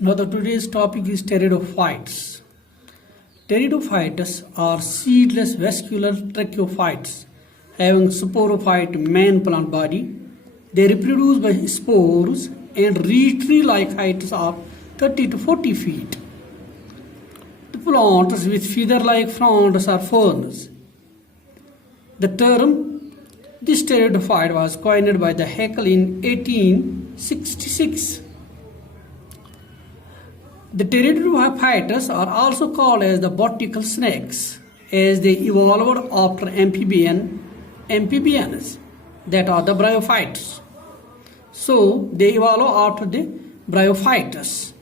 Now today's topic is pteridophytes. Pteridophytes are seedless vascular tracheophytes having sporophyte main plant body. They reproduce by spores and reach tree-like heights of 30 to 40 feet. The plants with feather-like fronds are ferns. The term this pteridophyte was coined by the Haeckel in 1866. The pteridophytes are also called as the botanical snakes, as they evolved after amphibians, that are the bryophytes. So they evolved after the bryophytes.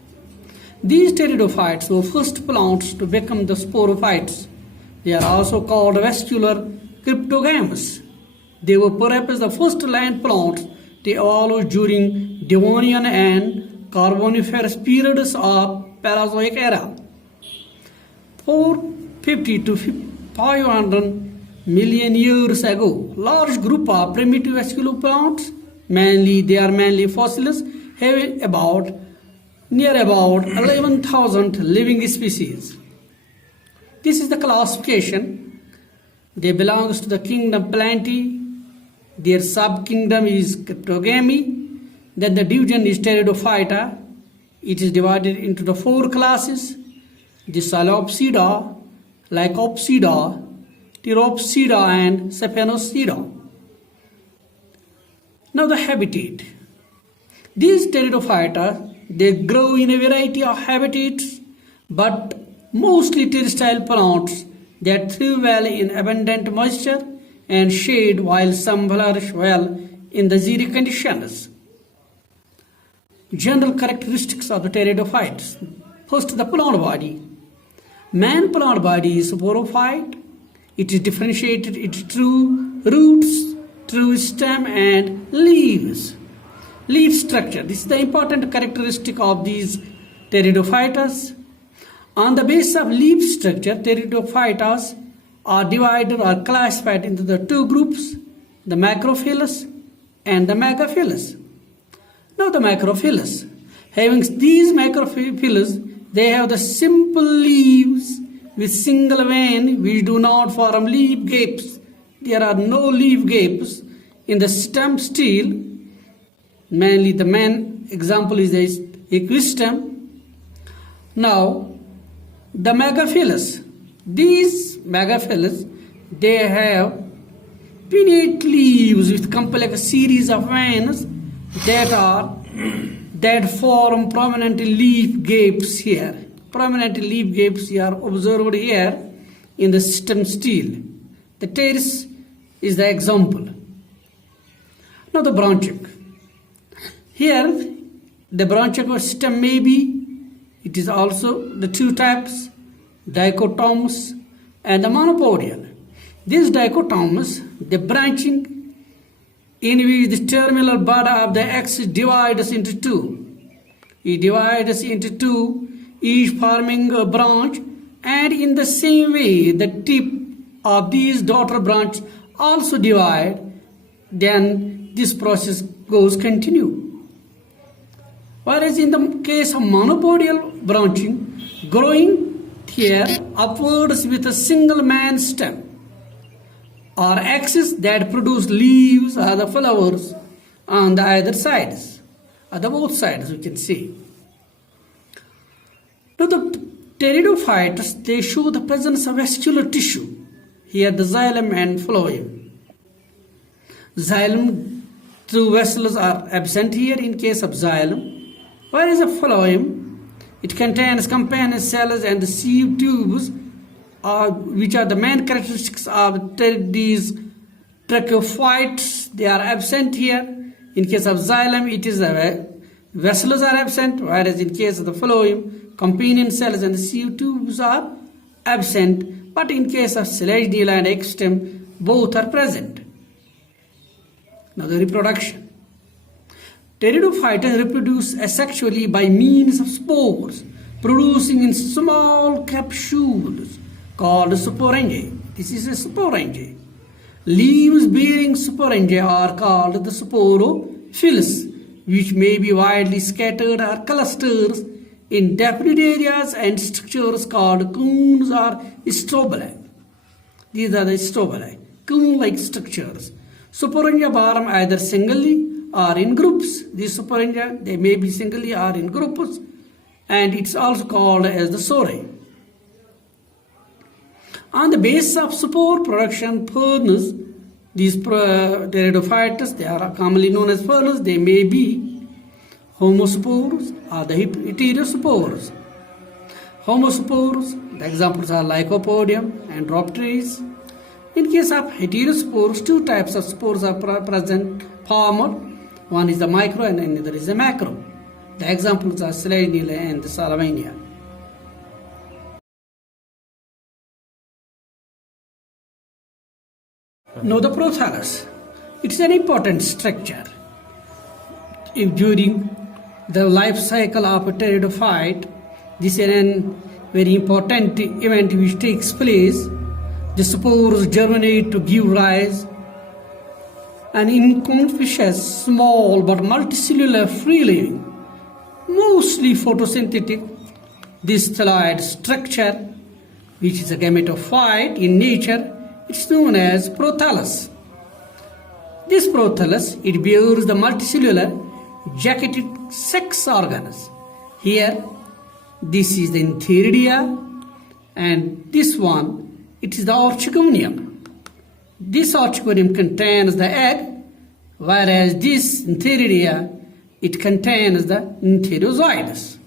These pteridophytes were first plants to become the sporophytes. They are also called vascular cryptogams. They were perhaps the first land plants to evolve during Devonian and Carboniferous periods of Paleozoic era. 450 to 500 million years ago, large group of primitive vascular plants, they are mainly fossils, having near about 11,000 living species. This is the classification. They belong to the kingdom Plantae. Their subkingdom is Cryptogamy. Then the division is Pteridophyta. It is divided into the four classes: the Psilopsida, Lycopsida, Pteropsida, and Saphenopsida. Now the habitat. These Pteridophyta, they grow in a variety of habitats, but mostly terrestrial plants that thrive well in abundant moisture and shade, while some flourish well in the xeric conditions. General characteristics of the pteridophytes. First, the plant body. Man plant body is sporophyte. It is differentiated into true roots, true stem, and leaves. Leaf structure. This is the important characteristic of these pteridophytes. On the basis of leaf structure, pteridophytes are divided or classified into the two groups, the macrophyllous and the megaphylous. Now the macrophyllous. Having these macrophyllous, they have the simple leaves with single vein which do not form leaf gapes. There are no leaf gapes in the stem stele. Mainly the main example is the equistem. Now the megaphylous. These megaphylous, they have pinnate leaves with complex series of veins that form prominent leaf gapes here. Prominent leaf gapes are observed here in the stem stele. The teres is the example. Now the branching. Here the branching of stem may be, it is also the two types, dichotomous and the monopodial. These dichotomous, the branching in which the terminal bud of the axis divides into two. It divides into two, each forming a branch, and in the same way the tip of these daughter branch also divide. Then this process goes continue. Whereas in the case of monopodial branching, growing here upwards with a single main stem, or axis that produce leaves or the flowers on the either sides, or the both sides we can see. Now the pteridophytes, they show the presence of vascular tissue. Here the xylem and phloem. Xylem through vessels are absent here in case of xylem. Whereas a phloem, it contains companion cells and the sieve tubes, which are the main characteristics of these tracheophytes. They are absent here. In case of xylem, it is vessels are absent, whereas in case of the phloem, companion cells and the sieve tubes are absent. But in case of Selaginella and equistem, both are present. Now the reproduction. Pteridophytes reproduce asexually by means of spores, producing in small capsules called sporangia. This is a sporangia. Leaves bearing sporangia are called the sporophylls, which may be widely scattered or clusters in definite areas, and structures called cones or strobili. These are the strobili, cone-like structures. Sporangia form either singly or in groups. These sporangia, they may be singly or in groups, and it's also called as the sore. On the basis of spore production, ferns, these pteridophytes, they are commonly known as ferns. They may be homospores or the heterospores. Homospores, the examples are Lycopodium and Rhopteris. In case of heterospores, two types of spores are formed. One is the micro and another is the macro. The examples are Selenilla and the Salamania. Now the prothallus. It's an important structure. During the life cycle of a pteridophyte, this is a very important event which takes place. The spores germinate to give rise an inconspicuous, small but multicellular free-living, mostly photosynthetic, this thalloid structure, which is a gametophyte in nature. It's known as prothallus. This prothallus, it bears the multicellular jacketed sex organs. Here, this is the entheridia, and this one, it is the archegonium. This archegonium contains the egg, whereas this entheridia, it contains the enterozoids.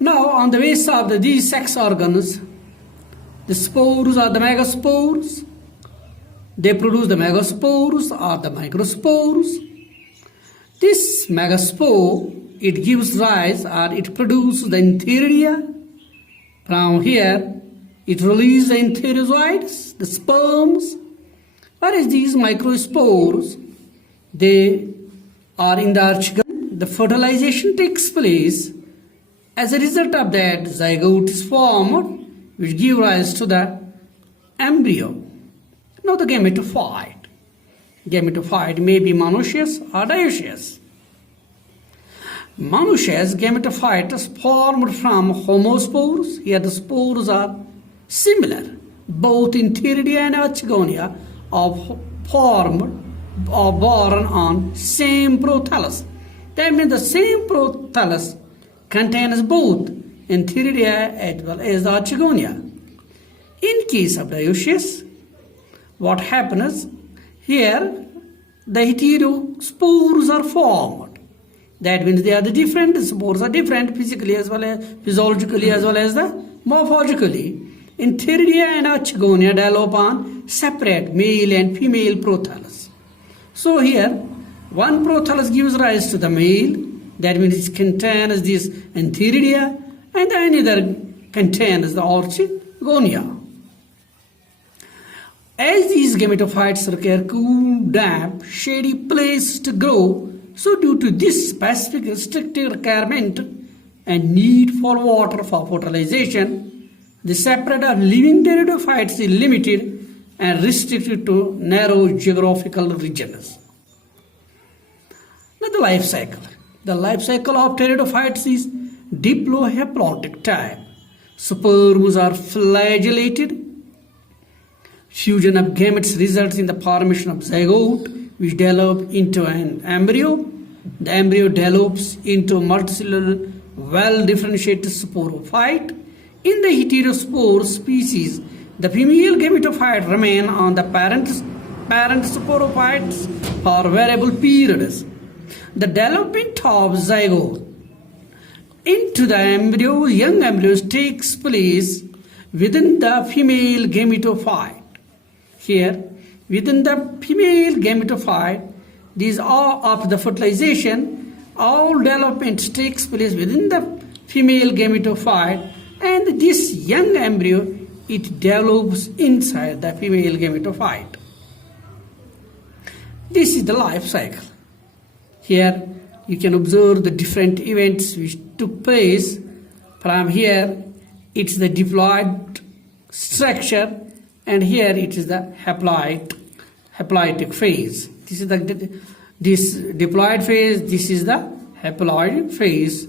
Now, on the base of these sex organs, the spores are the megaspores. They produce the megaspores or the microspores. This megaspore, it gives rise or it produces the entheridia. From here, it releases the enterozoids, the sperms. Whereas these microspores, they are in the archegonium. The fertilization takes place. As a result of that, zygote is formed, which give rise to the embryo. Now the gametophyte. Gametophyte may be monoecious or dioecious. Monoecious gametophytes formed from homospores. Here the spores are similar. Both entheridia and archegonia are formed or born on same prothallus. That means the same prothallus contains both entheridia as well as the archegonia. In case of dioecious, what happens here, the heterospores are formed. That means they are the different, the spores are different physically as well as physiologically as well as the morphologically. Entheridia and archegonia develop on separate male and female prothallus. So here, one prothallus gives rise to the male, that means it contains this entheridia, and the another contains the archegonia. As these gametophytes require cool, damp, shady place to grow, so due to this specific restricted requirement and need for water for fertilization, the separate of living pteridophytes is limited and restricted to narrow geographical regions. Now the life cycle. The life cycle of pteridophytes is diplohaploid type. Sperms are flagellated. Fusion of gametes results in the formation of zygote, which develop into an embryo. The embryo develops into multicellular, well-differentiated sporophyte. In the heterospore species, the female gametophyte remain on the parent sporophytes for variable periods. The development of zygote into the embryo, young embryos, takes place within the female gametophyte. Here, within the female gametophyte, these are after the fertilization, all development takes place within the female gametophyte, and this young embryo, it develops inside the female gametophyte. This is the life cycle. Here you can observe the different events which took place. From here, it's the diploid structure, and here it is the haploitic phase. This is this diploid phase, this is the haploid phase.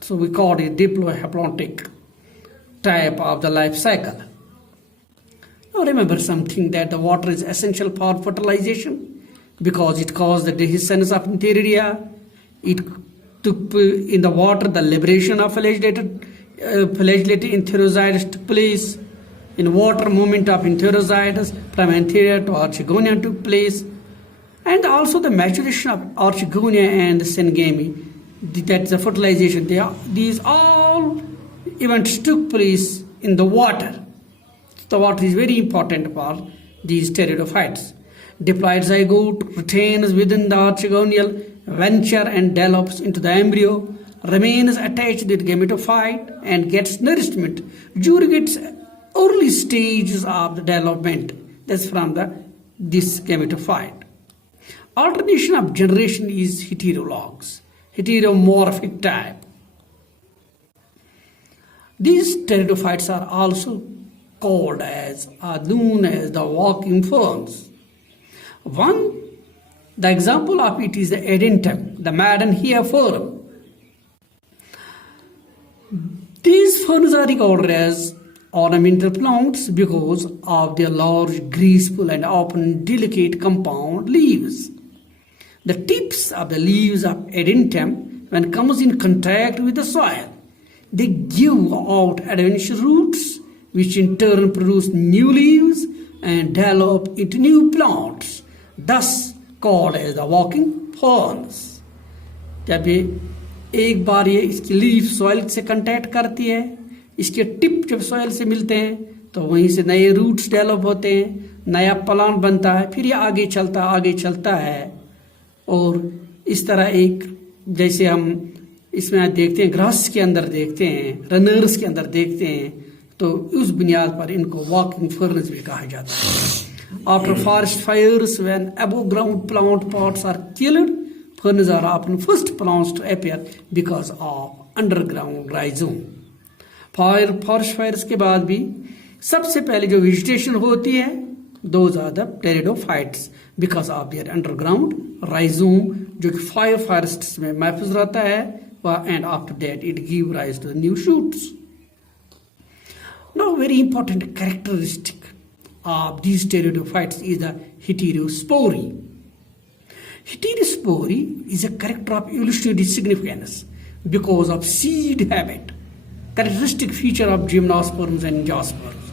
So we call it diplohaploitic type of the life cycle. Now remember something, that the water is essential for fertilization because it caused the dehiscence of interior. It took in the water the liberation of flagellated enterozytes took place. In water, movement of enterozytes from anterior to archegonia took place, and also the maturation of archegonia and the syngamy. That's the fertilization. These all events took place in the water. The water is very important for these pteridophytes. Diploid zygote retains within the archegonial venture and develops into the embryo, remains attached with gametophyte and gets nourishment during its early stages of the development. That's from this gametophyte. Alternation of generation is heterologs, heteromorphic type. These pteridophytes are also called as, are known as the walking ferns. The example of it is the edentum, the Madenhea fern. These ferns are regarded as ornamental plants because of their large, graceful and often delicate compound leaves. The tips of the leaves of edentum, when comes in contact with the soil, they give out adventitious roots, which in turn produce new leaves and develop into new plants, thus called as the walking ferns. जब एक बार ये इसकी leaf soil से contact करती है, इसके tip जब soil से मिलते हैं तो वहीं से नए रूट्स डेवलप होते हैं, नया प्लांट बनता है, फिर ये आगे चलता है। और इस तरह एक, जैसे हम इसमें देखते हैं, ग्रास के अंदर देखते हैं, रनर्स के अंदर देखते हैं, तो उस बुनियाद पर इनको वॉकिंग फर्न्स भी कहा जाता है। After forest fires, when above ground plant pots are killed, ferns are often first plants to appear because of underground rhizome. Forest fires के बाद भी सबसे पहले जो vegetation होती है, those are the pteridophytes because of their underground rhizome, जो कि fire forests में महफूज रहता है, and after that it gives rise to new shoots. Now, very important characteristic of these pteridophytes is the heterospory. Heterospory is a character of evolutionary significance because of seed habit, characteristic feature of gymnosperms and angiosperms.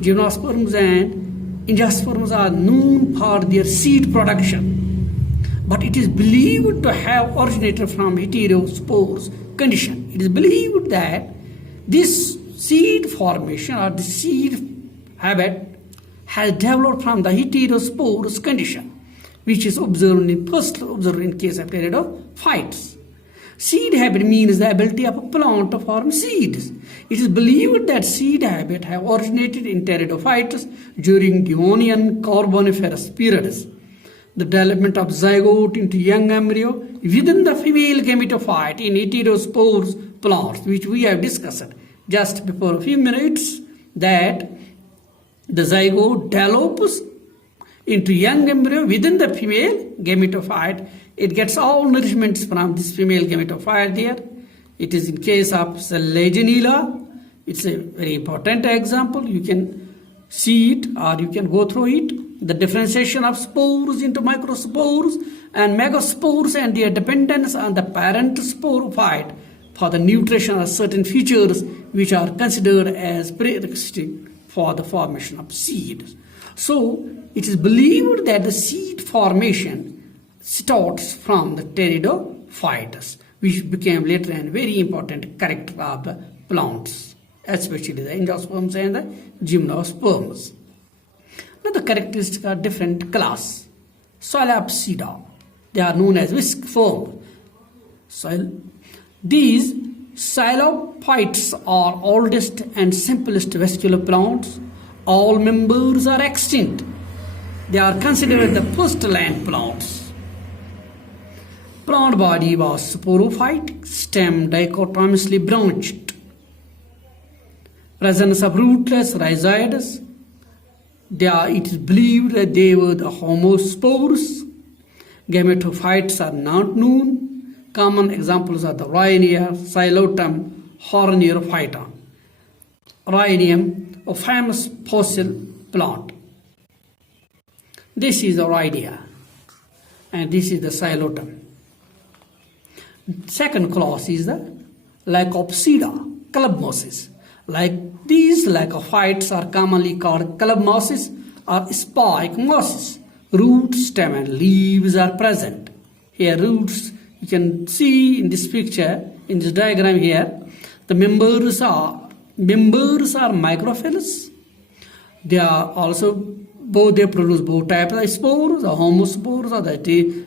Gymnosperms and angiosperms are known for their seed production, but it is believed to have originated from heterospores condition. It is believed that this seed formation or the seed habit has developed from the heterospores condition, which is observed in case of pteridophytes. Seed habit means the ability of a plant to form seeds. It is believed that seed habit have originated in pteridophytes during Devonian Carboniferous periods. The development of zygote into young embryo within the female gametophyte in heterospores plants, which we have discussed just before a few minutes, that the zygote develops into young embryo within the female gametophyte. It gets all nourishments from this female gametophyte there. It is in case of Legionella. It's a very important example. You can see it or you can go through it. The differentiation of spores into microspores and megaspores and their dependence on the parent sporophyte for the nutrition of certain features which are considered as prerequisite for the formation of seeds. So, it is believed that the seed formation starts from the pteridophytes, which became later a very important character of the plants, especially the angiosperms and the gymnosperms. Now, the characteristics are different class. Soilopsida, they are known as whisk form. These Psilophytes are oldest and simplest vascular plants. All members are extinct. They are considered the first land plants. Plant body was sporophyte, stem dichotomously branched. Presence of rootless rhizoids. It is believed that they were the homospores. Gametophytes are not known. Common examples are the Rhynia, Xylotum, Horneophyton. Rhynium, a famous fossil plant. This is the Rhynia, and this is the Xylotum. Second class is the Lycopsida, club mosses. Like these lycophytes are commonly called club mosses or spike mosses. Root, stem and leaves are present. Here roots, you can see in this picture, in this diagram here, the members are microphylls. They are also they produce both types of spores, the homospores or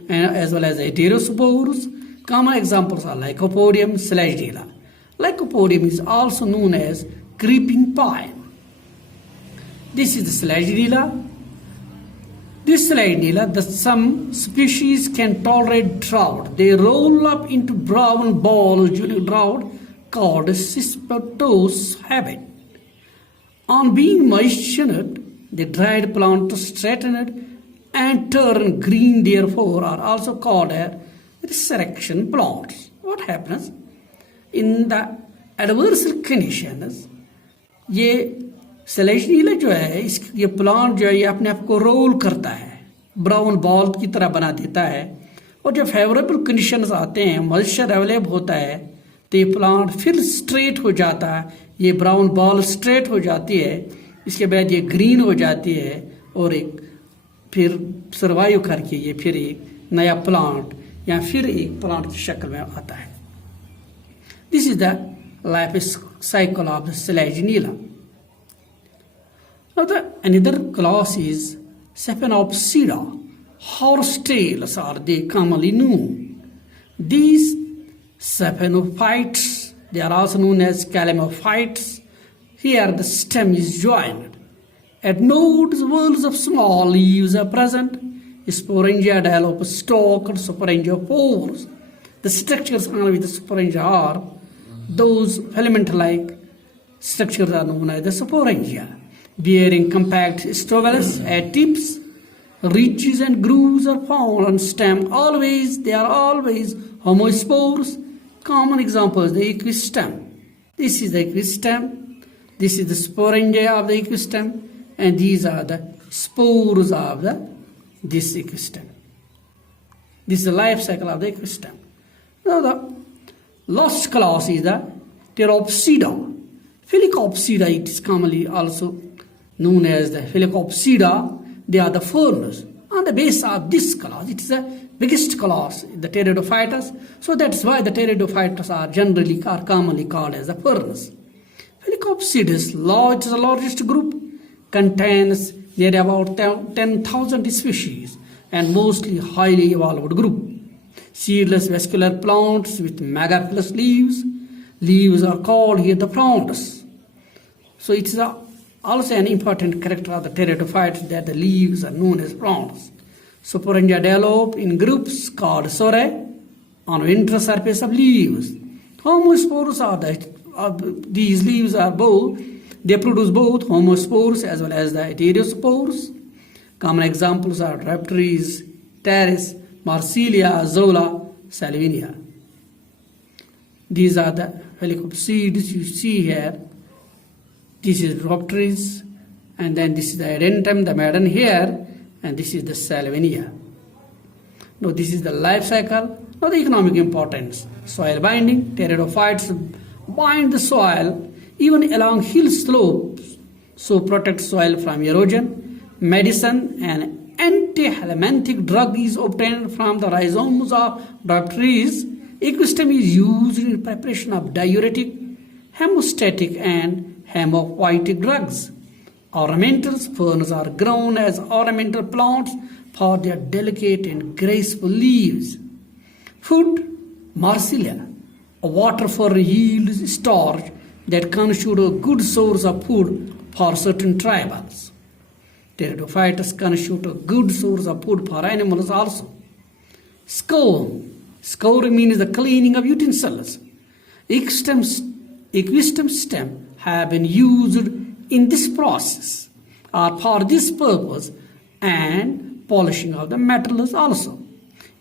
as well as the heterospores. Common examples are Lycopodium, Flagella. Lycopodium is also known as creeping pine. This is the Flagella. This Flagella, some species can tolerate drought. They roll up into brown balls during drought called cispitous habit. On being moistened, the dried plant straightened and turn green, therefore are also called resurrection plants. What happens? In the adverse conditions, ये सेलेशनीला जो है ये plant जो है ये अपने आप को रोल करता है, ब्राउन बॉल की तरह बना देता है, और जब फेवरेबल कंडीशंस आते हैं, मॉइस्चर अवेलेबल होता है, तो ये प्लांट फिर स्ट्रेट हो जाता है, ये ब्राउन बॉल स्ट्रेट हो जाती है, इसके बाद ये ग्रीन हो जाती है और एक फिर सर्वाइव करके ये फिर एक नया प्लांट या फिर एक प्लांट की शक्ल में आता है. This is the life cycle of the Selaginella. Now another class is Saphenopsida. Horsetails are they commonly known. These saphenophytes, they are also known as calamophytes. Here the stem is joined. At nodes, whorls of small leaves are present. Sporangia develop stalked sporangiophores. The structures found with the sporangia are those filament-like structures are known as the sporangia, bearing compact strobilus at tips. Ridges and grooves are found on stem. They are always homospores. Common examples, the equistem. This is the equistem. This is the sporangia of the equistem, and these are the spores of this equistem. This is the life cycle of the equistem. Now the last class is the Pteropsida. Helicopsida, it is commonly also known as the Helicopsida. They are the ferns. On the base of this class, it is the biggest class, the Pteridophytes. So that's why the Pteridophytes are commonly called as the ferns. Helicopsidus, the largest group, contains near about 10,000 species and mostly highly evolved group. Seedless vascular plants with megaphyllous leaves. Leaves are called here the fronds. So it is also an important character of the pteridophytes that the leaves are known as fronds. Sporangia develop in groups called sorae on ventral surface of leaves. Homospores these leaves are they produce both homospores as well as the heterospores. Common examples are Rhaptores, Pteris, Marsilia, Zola, Salvinia. These are the helicopsids you see here. This is Rhaptores, and then this is the Edentum, the maiden here, and this is the Salvinia. Now this is the life cycle. Now the economic importance. Soil binding. Pteridophytes bind the soil even along hill slopes, so protect soil from erosion. Medicine and anti-helminthic drug is obtained from the rhizomes of Rhaptores. Equistem is used in preparation of diuretic, hemostatic and hemophytic drugs. Ornamentals, ferns are grown as ornamental plants for their delicate and graceful leaves. Food, Marsilia, a water fur yields starch that constitute a good source of food for certain tribals. Pteridophytes constitute a good source of food for animals also. Scour means the cleaning of utensils. Equistem stem have been used in this process. are for this purpose and polishing of the metals also.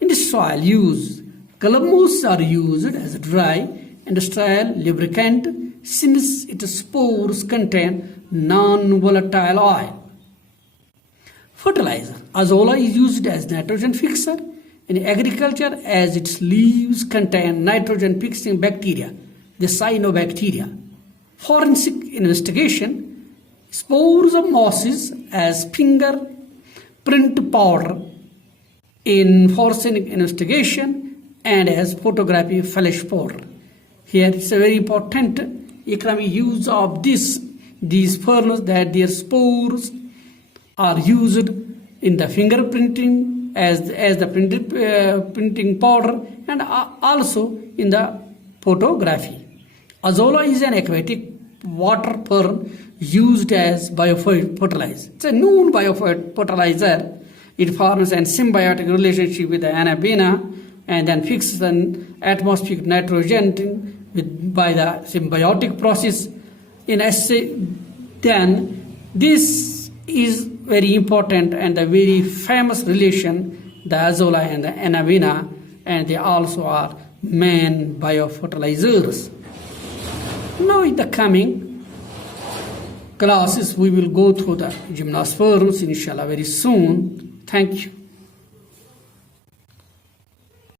In the soil use, columns are used as a dry industrial lubricant since its spores contain non-volatile oil. Fertilizer. Azolla is used as nitrogen fixer in agriculture as its leaves contain nitrogen fixing bacteria, the cyanobacteria. Forensic investigation. Spores of mosses as fingerprint powder in forensic investigation and as photography flash powder. Here it's a very important economic use of these ferns, that their spores are used in the fingerprinting as the printing powder and also in the photography. Azolla is an aquatic water fern used as biofertilizer. It's a known biofertilizer. It forms a symbiotic relationship with the anabaena and then fixes an atmospheric nitrogen by the symbiotic process. Then this is very important and a very famous relation, the azolla and the anabaena, and they also are main biofertilizers. Now in the coming classes we will go through the gymnosperms inshallah very soon. Thank you.